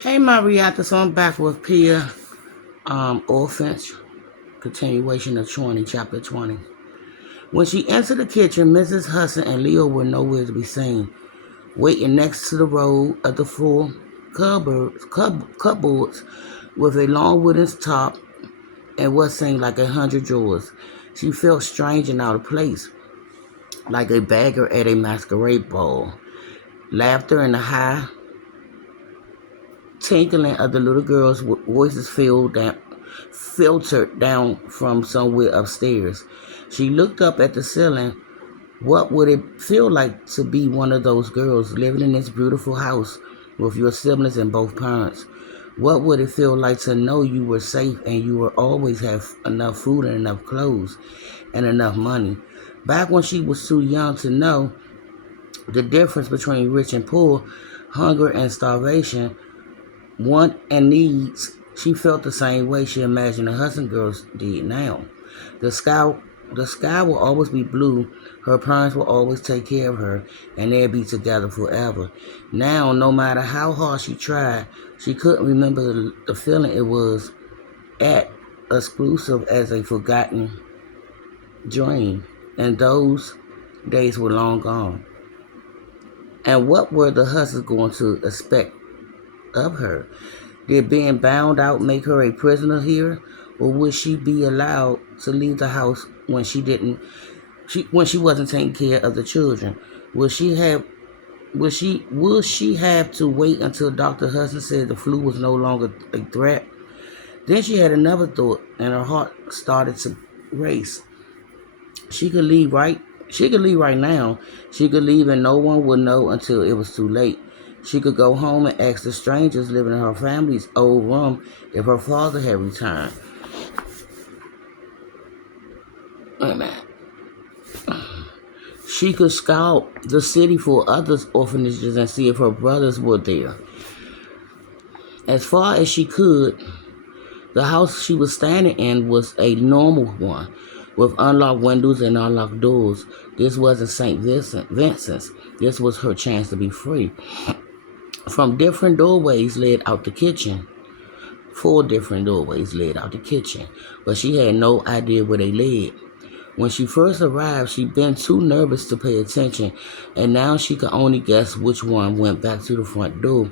Hey Marietta, so I'm back with Pia, Orphan continuation of 20, chapter 20. When she entered the kitchen, Mrs. Hudson and Leo were nowhere to be seen. Waiting next to the row of the full cupboards with a long wooden top and what seemed like 100 drawers. She felt strange and out of place, like a beggar at a masquerade ball. Laughter and the high tinkling of the little girls' voices filtered down from somewhere upstairs. She looked up at the ceiling. What would it feel like to be one of those girls living in this beautiful house with your siblings and both parents? What would it feel like to know you were safe and you would always have enough food and enough clothes and enough money? Back when she was too young to know the difference between rich and poor, hunger and starvation, want and needs, she felt the same way she imagined the Hudson girls did now. The sky the sky will always be blue, her parents will always take care of her, and they'd be together forever. Now, no matter how hard she tried, she couldn't remember the feeling it was at exclusive as a forgotten dream, and those days were long gone. And what were the Hudsons going to expect of her? Did being bound out make her a prisoner here, or would she be allowed to leave the house when when she wasn't taking care of the children? Will she have to wait until Dr. Hudson said the flu was no longer a threat? Then she had another thought, and her heart started to race. She could leave right. She could leave right now. She could leave, and no one would know until it was too late. She could go home and ask the strangers living in her family's old room if her father had returned. Wait a minute. She could scout the city for other orphanages and see if her brothers were there. As far as she could, the house she was standing in was a normal one, with unlocked windows and unlocked doors. This wasn't Vincent's. This was her chance to be free. From different doorways led out the kitchen. 4 different doorways led out the kitchen, but she had no idea where they led. When she first arrived, she'd been too nervous to pay attention, and now she could only guess which one went back to the front door.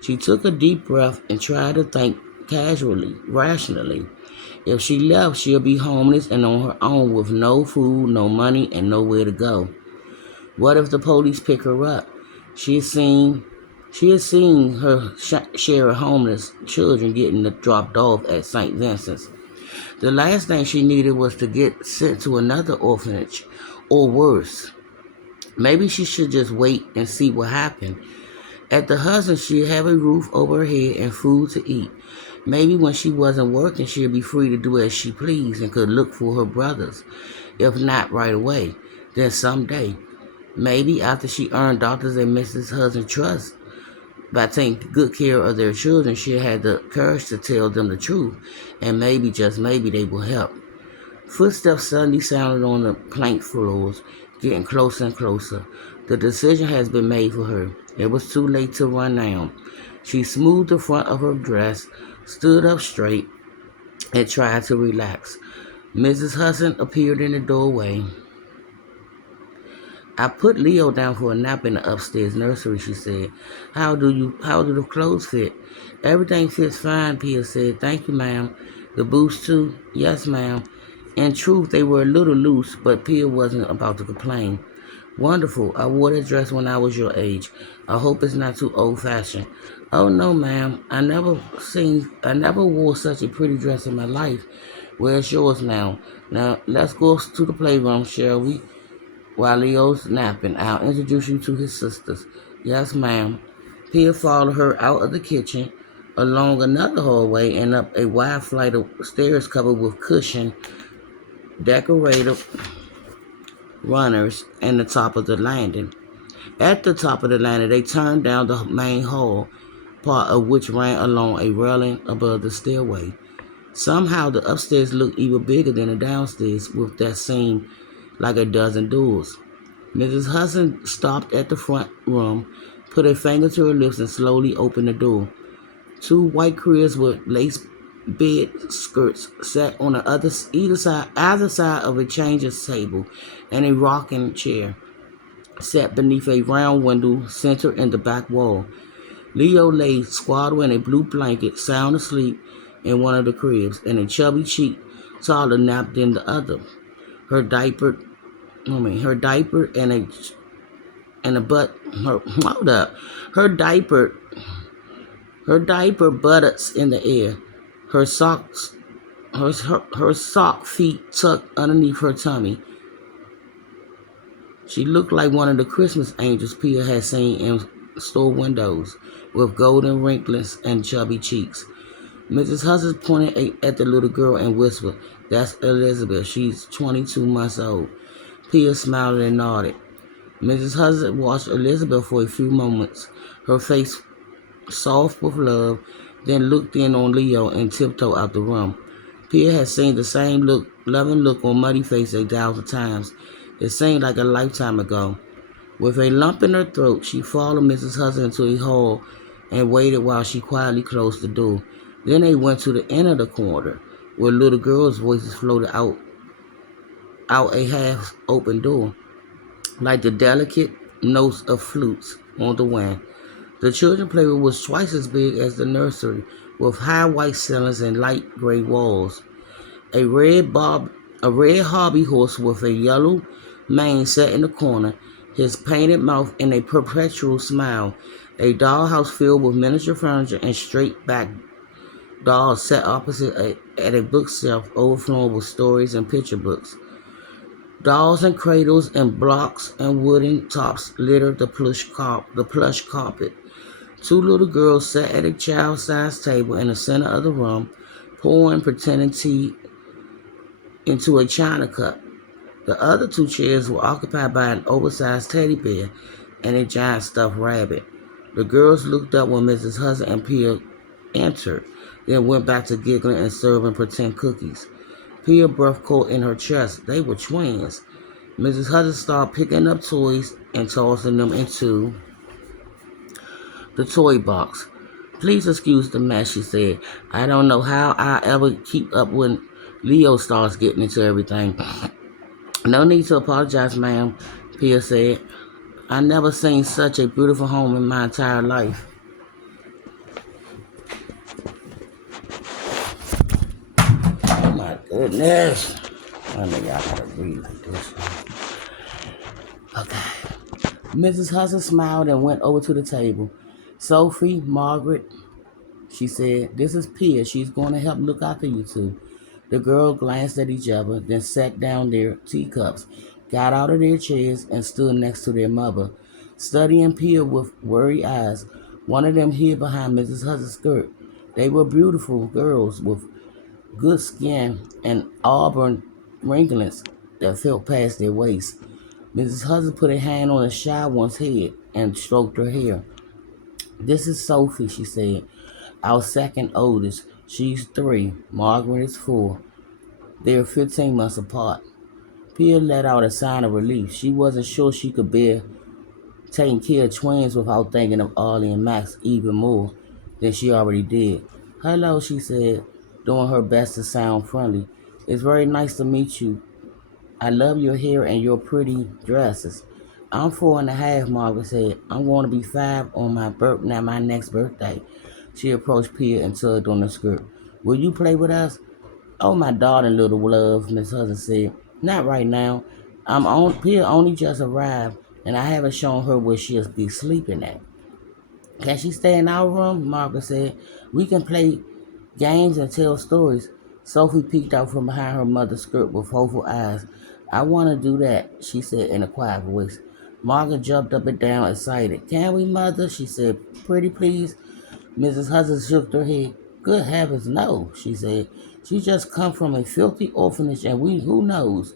She took a deep breath and tried to think casually, rationally. If she left, she'll be homeless and on her own with no food, no money, and nowhere to go. What if the police pick her up? She had seen her share of homeless children getting dropped off at St. Vincent's. The last thing she needed was to get sent to another orphanage, or worse. Maybe she should just wait and see what happened. At the Hudson, she'd have a roof over her head and food to eat. Maybe when she wasn't working, she'd be free to do as she pleased and could look for her brothers. If not right away, then someday. Maybe after she earned Doctors and Mrs. Hudson's trust, by taking good care of their children, she had the courage to tell them the truth, and maybe, just maybe, they will help. Footsteps suddenly sounded on the plank floors, getting closer and closer. The decision has been made for her. It was too late to run now. She smoothed the front of her dress, stood up straight, and tried to relax. Mrs. Hudson appeared in the doorway. I put Leo down for a nap in the upstairs nursery, she said. How do the clothes fit? Everything fits fine, Pia said. Thank you, ma'am. The boots too? Yes, ma'am. In truth, they were a little loose, but Pia wasn't about to complain. Wonderful. I wore that dress when I was your age. I hope it's not too old-fashioned. Oh, no, ma'am. I never wore such a pretty dress in my life. Where's yours now? Now, let's go to the playroom, shall we? While Leo's napping, I'll introduce you to his sisters. Yes, ma'am. Pia followed her out of the kitchen, along another hallway, and up a wide flight of stairs covered with cushion, decorated runners, and the top of the landing. At the top of the landing, they turned down the main hall, part of which ran along a railing above the stairway. Somehow, the upstairs looked even bigger than the downstairs, with that seemed like a dozen doors. Mrs. Hudson stopped at the front room, put a finger to her lips, and slowly opened the door. Two white cribs with lace bed skirts sat on the either side of a changer's table, and a rocking chair sat beneath a round window centered in the back wall. Leo lay swaddled in a blue blanket, sound asleep in one of the cribs, and a chubby cheek toddler napped in the other. Her diaper, her diaper and a butt. Hold up, her diaper, her diaper buttocks in the air. Her socks, her sock feet tucked underneath her tummy. She looked like one of the Christmas angels Pia had seen in store windows, with golden wrinkles and chubby cheeks. Mrs. Hudson pointed at the little girl and whispered, "That's Elizabeth. She's 22 months old." Pia smiled and nodded. Mrs. Hudson watched Elizabeth for a few moments, her face soft with love, then looked in on Leo and tiptoed out the room. Pia had seen the same loving look on Muddy's face 1,000 times. It seemed like a lifetime ago. With a lump in her throat, she followed Mrs. Hudson into a hall and waited while she quietly closed the door. Then they went to the end of the corridor, where little girls' voices floated out a half-open door, like the delicate notes of flutes on the wind. The children's playroom was twice as big as the nursery, with high white ceilings and light gray walls. A a red hobby horse with a yellow mane sat in the corner, his painted mouth in a perpetual smile. A dollhouse filled with miniature furniture and straight-back dolls sat opposite at a bookshelf overflowing with stories and picture books. Dolls and cradles and blocks and wooden tops littered the plush carpet. Two little girls sat at a child-sized table in the center of the room, pouring pretending tea into a china cup. The other two chairs were occupied by an oversized teddy bear and a giant stuffed rabbit. The girls looked up when Mrs. Hudson and Pia entered, then went back to giggling and serving pretend cookies. Pia breath caught in her chest. They were twins. Mrs. Hudson started picking up toys and tossing them into the toy box. "Please excuse the mess," she said. "I don't know how I ever keep up when Leo starts getting into everything." "No need to apologize, ma'am," Pia said. "I never seen such a beautiful home in my entire life." Oh my goodness. I know y'all gotta read like this. Okay. Mrs. Hudson smiled and went over to the table. "Sophie, Margaret," she said, "this is Pia. She's going to help look after you two." The girls glanced at each other, then sat down their teacups, got out of their chairs, and stood next to their mother, studying Pia with worried eyes. One of them hid behind Mrs. Hudson's skirt. They were beautiful girls with good skin and auburn ringlets that fell past their waist. Mrs. Hudson put a hand on the shy one's head and stroked her hair. "This is Sophie," she said, "our second oldest. She's 3. Margaret is 4. They're 15 months apart." Pia let out a sign of relief. She wasn't sure she could bear taking care of twins without thinking of Ollie and Max even more than she already did. "Hello," she said, doing her best to sound friendly. "It's very nice to meet you. I love your hair and your pretty dresses." "I'm 4.5," Margaret said. "I'm going to be 5 on my next birthday." She approached Pia and tugged on her skirt. "Will you play with us?" "Oh, my darling little love," Miss Hudson said. "Not right now. Pia only just arrived, and I haven't shown her where she'll be sleeping at." "Can she stay in our room?" Margaret said. "We can play games and tell stories." Sophie peeked out from behind her mother's skirt with hopeful eyes. "I want to do that," she said in a quiet voice. Margaret jumped up and down, excited. "Can we, Mother?" she said. "Pretty please." Mrs. Hudson shook her head. "Good heavens, no," she said. "She just come from a filthy orphanage, and who knows?"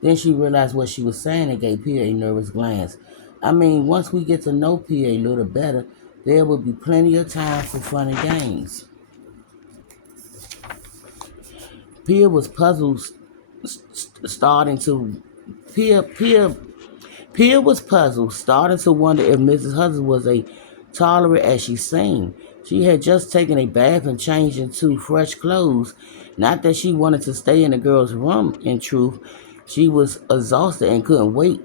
Then she realized what she was saying and gave Pia a nervous glance. "I mean, once we get to know Pia a little better, there will be plenty of time for fun and games." Pia was puzzled, starting to Pia Pia was puzzled, starting to wonder if Mrs. Hudson was as tolerant as she seemed. She had just taken a bath and changed into fresh clothes. Not that she wanted to stay in the girl's room, in truth. She was exhausted and couldn't wait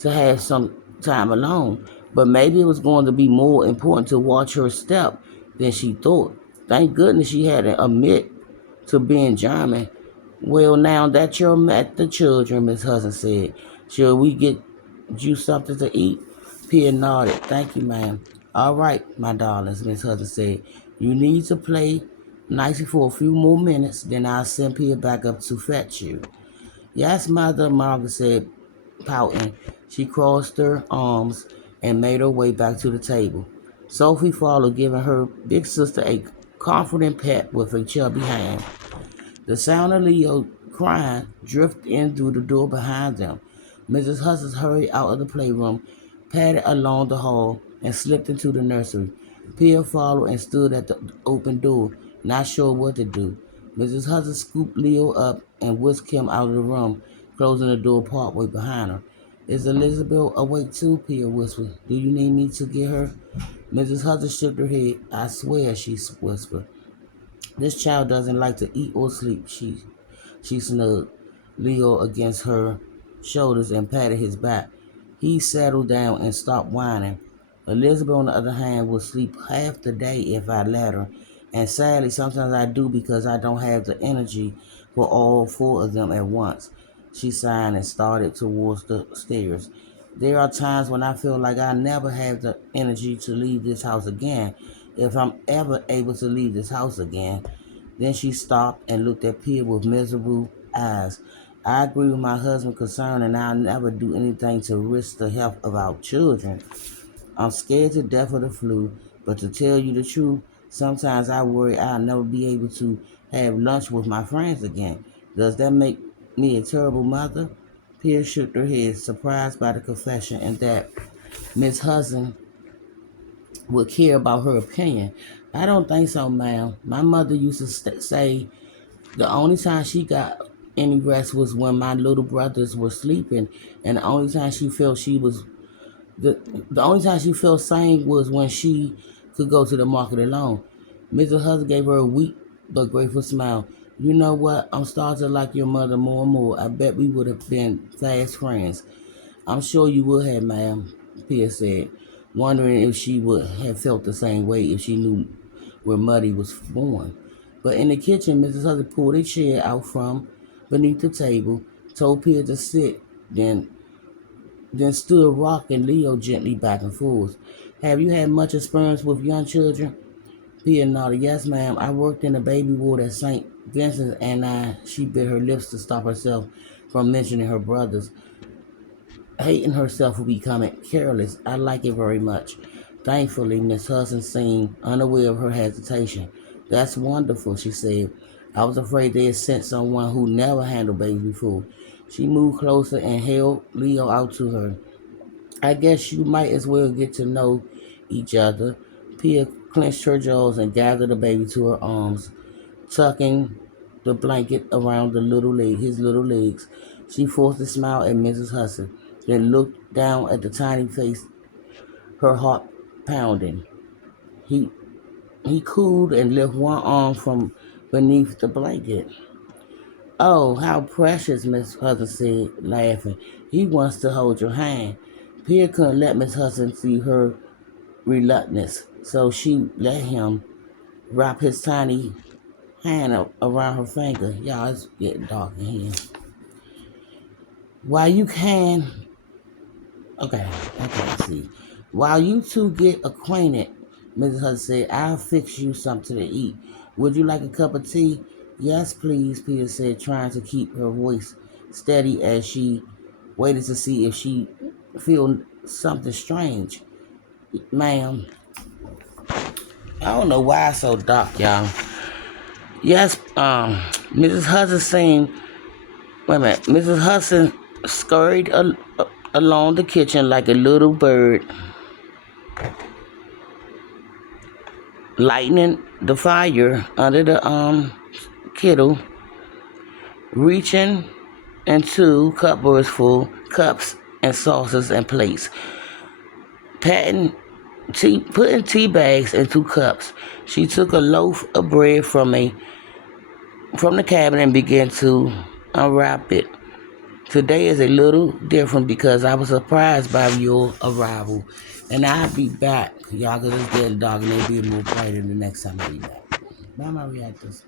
to have some time alone. But maybe it was going to be more important to watch her step than she thought. Thank goodness she had to admit to being German. Well, now that you're met the children, Miss Hudson said, shall we get you something to eat? Pia nodded. Thank you, ma'am. All right, my darlings, Miss Hudson said. You need to play nicely for a few more minutes, then I'll send Pia back up to fetch you. Yes, mother, Margaret said, pouting. She crossed her arms and made her way back to the table. Sophie followed, giving her big sister a comforting pat with a chubby hand. The sound of Leo crying drifted in through the door behind them. Mrs. Huston hurried out of the playroom, padded along the hall, and slipped into the nursery. Pia followed and stood at the open door, not sure what to do. Mrs. Hudson scooped Leo up and whisked him out of the room, closing the door partway behind her. Is Elizabeth awake too? Pia whispered. Do you need me to get her? Mrs. Hudson shook her head. I swear, she whispered. This child doesn't like to eat or sleep. She snugged Leo against her shoulders and patted his back. He settled down and stopped whining. Elizabeth, on the other hand, would sleep half the day if I let her, and sadly, sometimes I do because I don't have the energy for all four of them at once. She sighed and started towards the stairs. There are times when I feel like I never have the energy to leave this house again, if I'm ever able to leave this house again. Then she stopped and looked at Pia with miserable eyes. I agree with my husband's concern, and I'll never do anything to risk the health of our children. I'm scared to death of the flu, but to tell you the truth, sometimes I worry I'll never be able to have lunch with my friends again. Does that make me a terrible mother? Pia shook her head, surprised by the confession and that Miss Hudson would care about her opinion. I don't think so, ma'am. My mother used to say the only time she got any rest was when my little brothers were sleeping, and the the only time she felt sane was when she could go to the market alone. Mrs. Hudson gave her a weak but grateful smile. You know what? I'm starting to like your mother more and more. I bet we would have been fast friends. I'm sure you would have, ma'am, Pia said, wondering if she would have felt the same way if she knew where Muddy was born. But in the kitchen, Mrs. Hudson pulled a chair out from beneath the table, told Pia to sit, then stood rocking Leo gently back and forth. Have you had much experience with young children? Pia nodded. Yes, ma'am. I worked in the baby ward at St. Vincent's, and she bit her lips to stop herself from mentioning her brothers. Hating herself for becoming careless. I like it very much. Thankfully, Miss Hudson seemed unaware of her hesitation. That's wonderful, she said. I was afraid they had sent someone who never handled babies before. She moved closer and held Leo out to her. I guess you might as well get to know each other. Pia clenched her jaws and gathered the baby to her arms, tucking the blanket around his little legs. She forced a smile at Mrs. Hudson, then looked down at the tiny face, her heart pounding. He he cooled and lifted one arm from beneath the blanket. Oh, how precious, Miss Hudson said, laughing. He wants to hold your hand. Pia couldn't let Miss Hudson see her reluctance, so she let him wrap his tiny hand around her finger. Y'all, it's getting dark in here. While you can, okay, let's see. While you two get acquainted, Mrs. Hudson said, I'll fix you something to eat. Would you like a cup of tea? Yes, please, Peter said, trying to keep her voice steady as she waited to see if she feel something strange. Ma'am, I don't know why it's so dark, y'all. Yes, Mrs. Hudson seemed, wait a minute, Mrs. Hudson scurried along the kitchen like a little bird, lighting the fire under the kettle, reaching into cupboards full cups and saucers and plates, patting putting tea bags into cups. She took a loaf of bread from the cabinet and began to unwrap it. Today is a little different because I was surprised by your arrival. And I'll be back, y'all, because it's getting dark and it'll be a little brighter the next time I be back. Bye, my reactors.